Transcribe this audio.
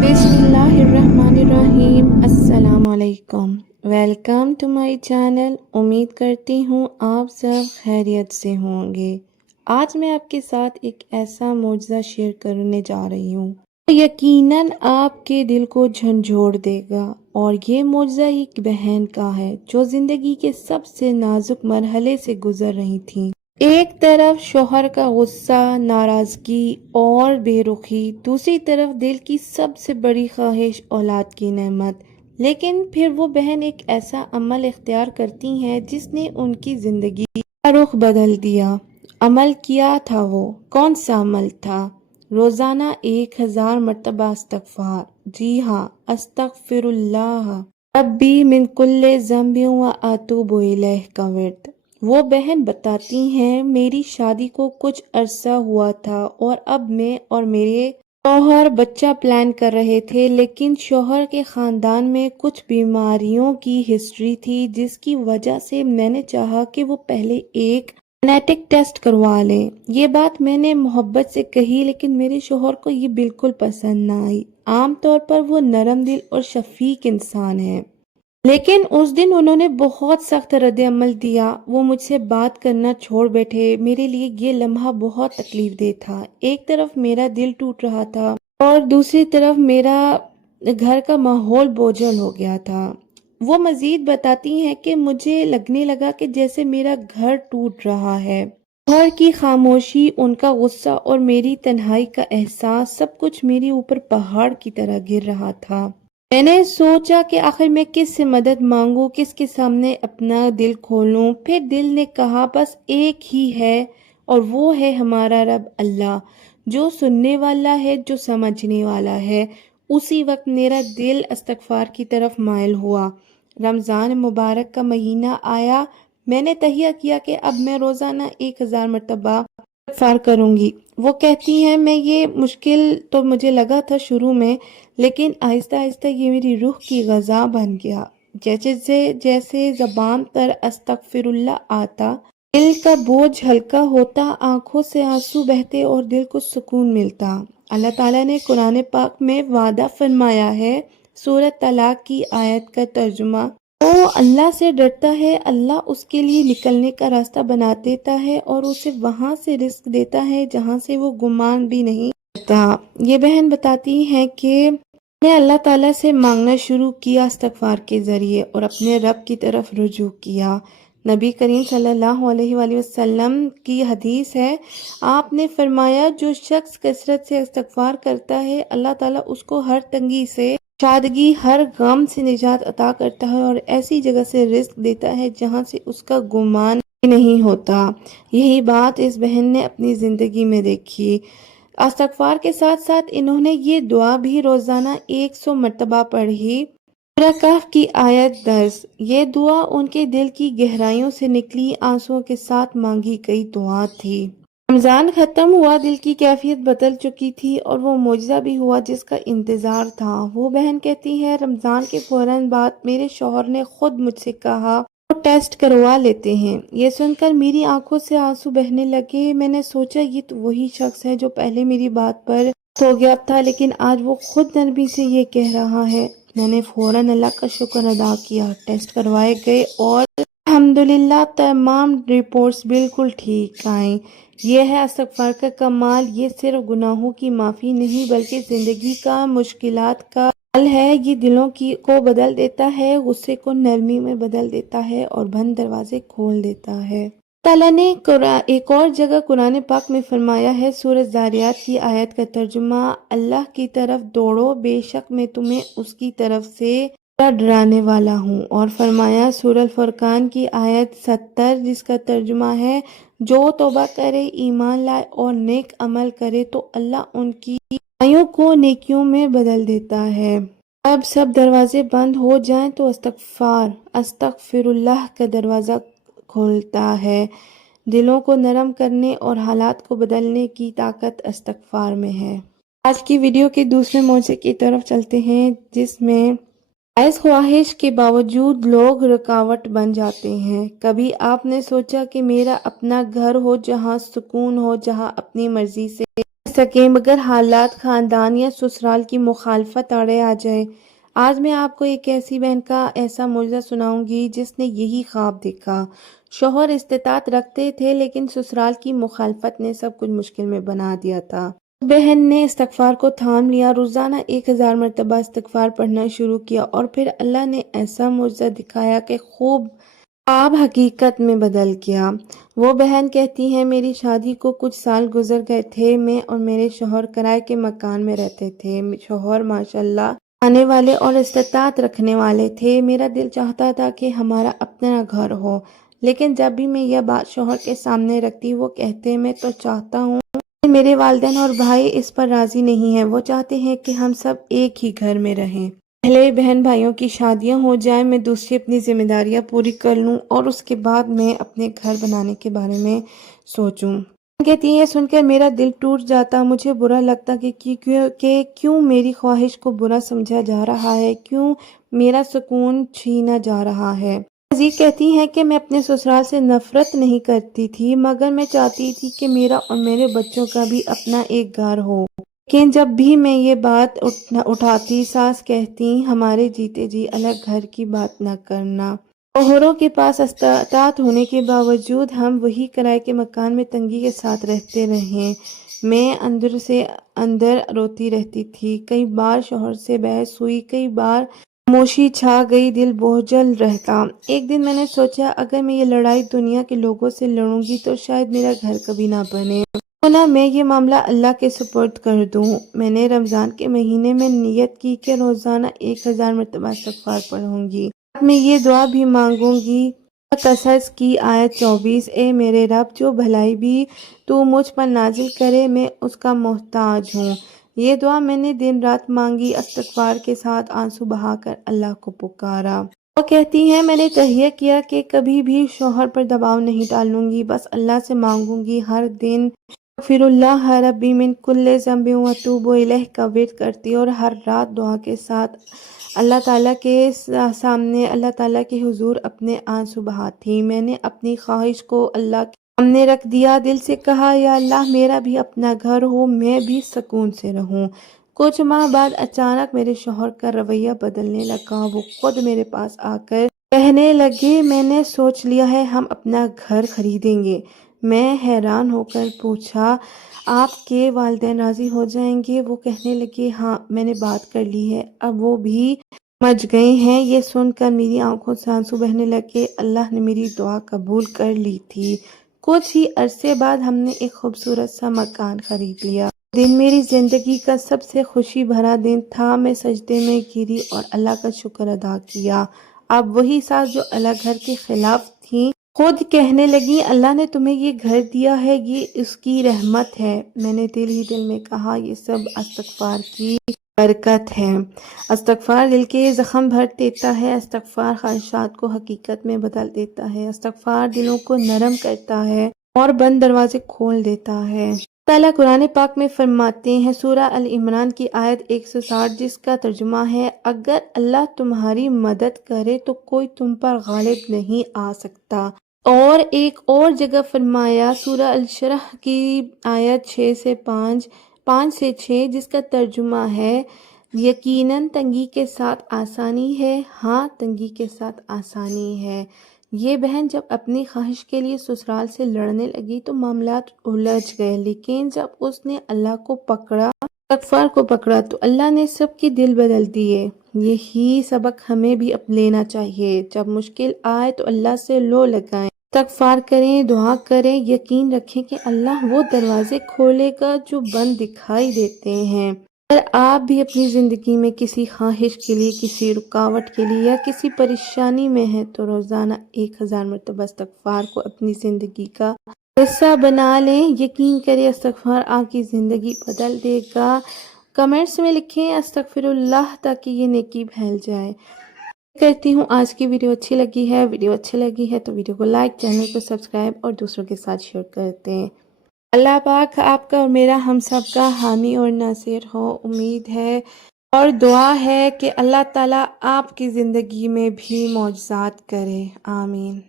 बिस्मिल्लाहिर्रहमानिर्रहीम। अस्सलाम वालेकुम। Welcome to my channel. उम्मीद करती हूँ आप सब खैरियत से होंगे। आज मैं आपके साथ एक ऐसा मौजज़ा शेयर करने जा रही हूँ तो यकीनन आपके दिल को झंझोड़ देगा। और ये मौजज़ा एक बहन का है जो ज़िंदगी के सबसे नाजुक मरहले से गुजर रही थी। एक तरफ शोहर का गुस्सा, नाराज़गी और बेरुखी, दूसरी तरफ दिल की सबसे बड़ी ख्वाहिश औलाद की नेमत। लेकिन फिर वो बहन एक ऐसा अमल इख्तियार करती हैं जिसने उनकी ज़िंदगी का रुख बदल दिया। अमल किया था वो, कौन सा अमल था? रोज़ाना 1000 मरतबा इस्तग़फ़ार। जी हाँ, अस्तग़फ़िरुल्लाह रब्बी मिन कुल्ले ज़ंबिन व अतूबु इलैह का विर्द। वो बहन बताती हैं, मेरी शादी को कुछ अरसा हुआ था और अब मैं और मेरे शौहर बच्चा प्लान कर रहे थे, लेकिन शौहर के ख़ानदान में कुछ बीमारियों की हिस्ट्री थी जिसकी वजह से मैंने चाहा कि वो पहले एक जेनेटिक टेस्ट करवा लें। ये बात मैंने मोहब्बत से कही, लेकिन मेरे शौहर को ये बिल्कुल पसंद ना आई। आमतौर पर वो नरम दिल और शफीक इंसान है, लेकिन उस दिन उन्होंने बहुत सख्त रद्द अमल दिया। वो मुझसे बात करना छोड़ बैठे। मेरे लिए ये लम्हा बहुत तकलीफ दे था। एक तरफ मेरा दिल टूट रहा था और दूसरी तरफ मेरा घर का माहौल बोझल हो गया था। वो मजीद बताती हैं कि मुझे लगने लगा कि जैसे मेरा घर टूट रहा है। घर की खामोशी, उनका गुस्सा और मेरी तन्हाई का एहसास, सब कुछ मेरे ऊपर पहाड़ की तरह गिर रहा था। मैंने सोचा कि आखिर मैं किससे मदद मांगूं, किसके सामने अपना दिल खोलूं। फिर दिल ने कहा बस एक ही है, और वो है हमारा रब अल्लाह, जो सुनने वाला है, जो समझने वाला है। उसी वक्त मेरा दिल इस्तग़फ़ार की तरफ माइल हुआ। रमज़ान मुबारक का महीना आया। मैंने तहिया किया कि अब मैं रोज़ाना 1000 मरतबा इस्तग़फ़ार करूंगी। वो कहती हैं, मैं ये मुश्किल तो मुझे लगा था शुरू में, लेकिन आहिस्ता आहिस्ता ये मेरी रूह की ग़ज़ा बन गया। जैसे जैसे ज़बान पर अस्तग़फ़िरुल्लाह आता, दिल का बोझ हल्का होता, आंखों से आंसू बहते और दिल को सुकून मिलता। अल्लाह ताला ने कुरान पाक में वादा फरमाया है। सूरत तलाक की आयत का तर्जुमा, वो अल्लाह से डरता है, अल्लाह उसके लिए निकलने का रास्ता बना देता है और उसे वहाँ से रिस्क देता है जहाँ से वो गुमान भी नहीं करता। ये बहन बताती हैं कि मैंने अल्लाह ताला से मांगना शुरू किया इस्तग़फ़ार के ज़रिए और अपने रब की तरफ रुजू किया। नबी करीम सल्लल्लाहु अलैहि वसल्लम की हदीस है, आपने फरमाया, जो शख्स कसरत से इस्तग़फ़ार करता है, अल्लाह ताला उसको हर तंगी से, शादगी, हर गम से निजात अता करता है और ऐसी जगह से रिस्क देता है जहाँ से उसका गुमान ही नहीं होता। यही बात इस बहन ने अपनी ज़िंदगी में देखी। इस्तग़फ़ार के साथ साथ इन्होंने ये दुआ भी रोज़ाना 100 मरतबा पढ़ी। सूरह कहफ की आयत 10। ये दुआ उनके दिल की गहराइयों से निकली आंसुओं के साथ मांगी गई दुआ थी। रमज़ान ख़त्म हुआ, दिल की कैफियत बदल चुकी थी और वो मौजज़ा भी हुआ जिसका इंतज़ार था। वो बहन कहती है, रमज़ान के फ़ौरन बाद मेरे शौहर ने खुद मुझसे कहा वो टेस्ट करवा लेते हैं। ये सुनकर मेरी आंखों से आंसू बहने लगे। मैंने सोचा ये तो वही शख्स है जो पहले मेरी बात पर हो गया था, लेकिन आज वो खुद नरमी से ये कह रहा है। मैंने फ़ौरन अल्लाह का शुक्र अदा किया। टेस्ट करवाए गए और अल्हम्दुलिल्लाह तमाम रिपोर्ट्स बिल्कुल ठीक आईं। ये है इस्तग़फ़ार का कमाल। ये सिर्फ गुनाहों की माफ़ी नहीं बल्कि ज़िंदगी का मुश्किलात का हल है। ये दिलों को बदल देता है, गुस्से को नरमी में बदल देता है और बंद दरवाजे खोल देता है। ताला ने एक और जगह कुरान पाक में फरमाया है, सूरह ज़ारियात की आयत का तर्जुमा, अल्लाह की तरफ दौड़ो, बेशक मैं तुम्हें उसकी तरफ से डराने वाला हूँ। और फरमाया सूरह फुरकान की आयत 70, जिसका तर्जुमा है, जो तौबा करे, ईमान लाए और नेक अमल करे तो अल्लाह उनकी बुराइयों को नेकियों में बदल देता है। अब सब दरवाजे बंद हो जाएं तो अस्तग़फ़िरुल्लाह का दरवाज़ा खोलता है। दिलों को नरम करने और हालात को बदलने की ताकत इस्तग़फ़ार में है। आज की वीडियो के दूसरे मौज़े की तरफ चलते हैं, जिसमें जायज़ ख्वाहिश के बावजूद लोग रुकावट बन जाते हैं। कभी आपने सोचा कि मेरा अपना घर हो, जहाँ सुकून हो, जहाँ अपनी मर्जी से सकें मगर हालात खानदान या ससुराल की मुखालफत आड़े आ जाए। आज मैं आपको एक ऐसी बहन का ऐसा मुर्जा सुनाऊंगी जिसने यही ख्वाब देखा। शौहर इस्तिताअत रखते थे लेकिन ससुराल की मुखालफत ने सब कुछ मुश्किल में बना दिया था। बहन ने इस्तगफार को थाम लिया, रोज़ाना 1000 मरतबा इस्तगफार पढ़ना शुरू किया और फिर अल्लाह ने ऐसा मुर्जा दिखाया कि खूब ख्वाब हकीकत में बदल गया। वो बहन कहती हैं, मेरी शादी को कुछ साल गुजर गए थे। मैं और मेरे शौहर किराए के मकान में रहते थे। शौहर माशाल्लाह आने वाले और इस्तिताअत रखने वाले थे। मेरा दिल चाहता था कि हमारा अपना घर हो, लेकिन जब भी मैं यह बात शौहर के सामने रखती वो कहते मैं तो चाहता हूँ, मेरे वालिदैन और भाई इस पर राजी नहीं है। वो चाहते हैं कि हम सब एक ही घर में रहें। पहले बहन भाइयों की शादियां हो जाएं, मैं दूसरी अपनी जिम्मेदारियां पूरी कर लूं और उसके बाद मैं अपने घर बनाने के बारे में सोचूं। कहती है सुनकर मेरा दिल टूट जाता। मुझे बुरा लगता कि क्यों मेरी ख्वाहिश को बुरा समझा जा रहा है, क्यों मेरा सुकून छीना जा रहा है। जी कहती हैं कि मैं अपने ससुराल से नफरत नहीं करती थी मगर मैं चाहती थी कि मेरा और मेरे बच्चों का भी अपना एक घर हो। लेकिन जब भी मैं ये बात उठाती सास कहती हमारे जीते जी अलग घर की बात न करना। शौहरों के पास इस्तात होने के बावजूद हम वही किराए के मकान में तंगी के साथ रहते रहे। मैं अंदर से अंदर रोती रहती थी। कई बार शौहर से बहस हुई, कई बार खामोशी छा गई, दिल बोझल रहता। एक दिन मैंने सोचा अगर मैं ये लड़ाई दुनिया के लोगों से लड़ूंगी तो शायद मेरा घर कभी ना बने, तो ना मैं ये मामला अल्लाह के सुपुर्द कर दूं। मैंने रमज़ान के महीने में नियत की कि रोज़ाना 1000 मरतबा इस्तगफार पढ़ूंगी। मैं ये दुआ भी मांगूंगी। कसस की आयत 24, ए मेरे रब जो भलाई भी तू मुझ पर नाजिल करे मैं उसका मोहताज हूँ। ये दुआ मैंने दिन रात मांगी, इस्तगफार के साथ आंसू बहाकर अल्लाह को पुकारा। वो कहती हैं मैंने तहैया किया कि कभी भी शौहर पर दबाव नहीं डालूंगी, बस अल्लाह से मांगूंगी। हर दिन फिरुल्लाह रब्बी मिन कुल्ले ज़ंबि व अतूबु इलैह का विर्द करती और हर रात दुआ के साथ अल्लाह ताला के सामने अल्लाह ताला के हुजूर अपने आंसू बहाती। मैंने अपनी ख्वाहिश को अल्लाह के सामने रख दिया, दिल से कहा या अल्लाह मेरा भी अपना घर हो, मैं भी सुकून से रहूं। कुछ माह बाद अचानक मेरे शौहर का रवैया बदलने लगा। वो खुद मेरे पास आकर कहने लगे मैंने सोच लिया है हम अपना घर खरीदेंगे। मैं हैरान होकर पूछा आपके वालिदैन राजी हो जाएंगे? वो कहने लगे हाँ मैंने बात कर ली है, अब वो भी समझ गए हैं। ये सुनकर मेरी आंखों से आंसू बहने लगे। अल्लाह ने मेरी दुआ कबूल कर ली थी। कुछ ही अरसे बाद हमने एक खूबसूरत सा मकान खरीद लिया। दिन मेरी जिंदगी का सबसे खुशी भरा दिन था। मैं सजदे में गिरी और अल्लाह का शुक्र अदा किया। अब वही सास जो अलग घर के खिलाफ थी खुद कहने लगी अल्लाह ने तुम्हें ये घर दिया है, ये उसकी रहमत है। मैंने दिल ही दिल में कहा ये सब इस्तगफार की बरकत है। इस्तगफार दिल के जख्म भर देता है, इस्तगफार ख्वाहिशात को हकीकत में बदल देता है, इस्तगफार दिलों को नरम करता है और बंद दरवाजे खोल देता है। ताला कुरान पाक में फरमाते हैं सूरह अल इमरान की आयत 160 जिसका तर्जुमा है अगर अल्लाह तुम्हारी मदद करे तो कोई तुम पर गालिब नहीं आ सकता। और एक और जगह फरमाया सूरह अल शरह की आयत 5 से 6 जिसका तर्जुमा है यकीनन तंगी के साथ आसानी है, हाँ तंगी के साथ आसानी है। ये बहन जब अपनी ख्वाहिश के लिए ससुराल से लड़ने लगी तो मामलात उलझ गए, लेकिन जब उसने अल्लाह को पकड़ा इस्तगफार को पकड़ा तो अल्लाह ने सबके दिल बदल दिए। यही सबक हमें भी अब लेना चाहिए। जब मुश्किल आए तो अल्लाह से लो लगाएं, इस्तगफार करें, दुआ करें, यकीन रखें कि अल्लाह वो दरवाजे खोलेगा जो बंद दिखाई देते हैं। अगर आप भी अपनी ज़िंदगी में किसी ख्वाहिश के लिए, किसी रुकावट के लिए या किसी परेशानी में हैं तो रोज़ाना 1000 मरतबा इस्तगफार को अपनी ज़िंदगी का हिस्सा बना लें। यकीन करें इस्तगफार आपकी ज़िंदगी बदल देगा। कमेंट्स में लिखें अस्तगफिरुल्लाह ताकि ये नेकी फैल जाए। करती हूँ आज की वीडियो अच्छी लगी है। वीडियो अच्छी लगी है तो वीडियो को लाइक, चैनल को सब्सक्राइब और दूसरों के साथ शेयर करते हैं। अल्लाह पाक आपका और मेरा हम सब का हामी और नासिर हो। उम्मीद है और दुआ है कि अल्लाह ताला आपकी ज़िंदगी में भी मौजज़ात करे। आमीन।